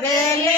Vele.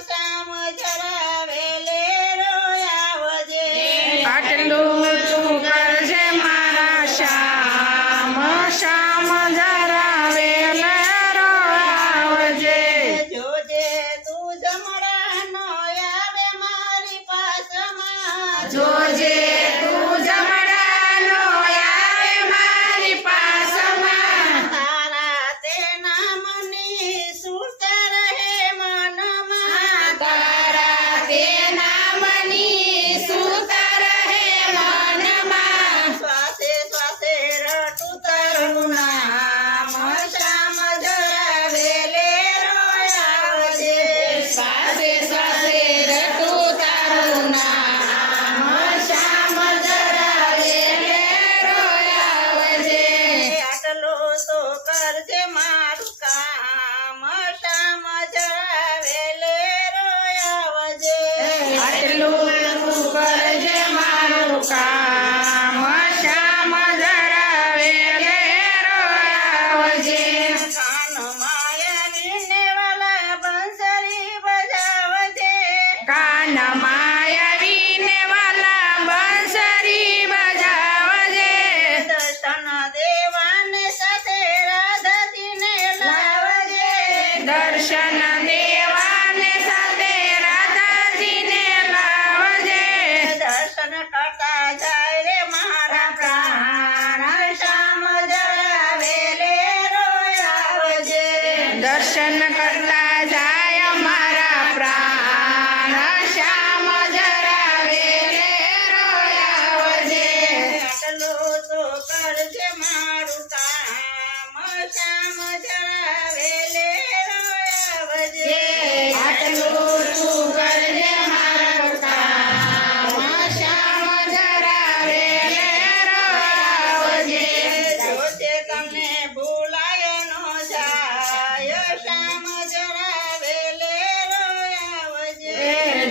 શ્યામ ચરાવેલે રોયા વજે Sky. রান্নাটা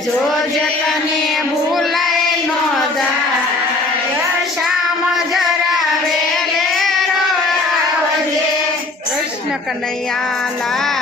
જોજ તને ભૂલાય નો જાય શામ જરા વેલે કૃષ્ણ કનૈયા લાલ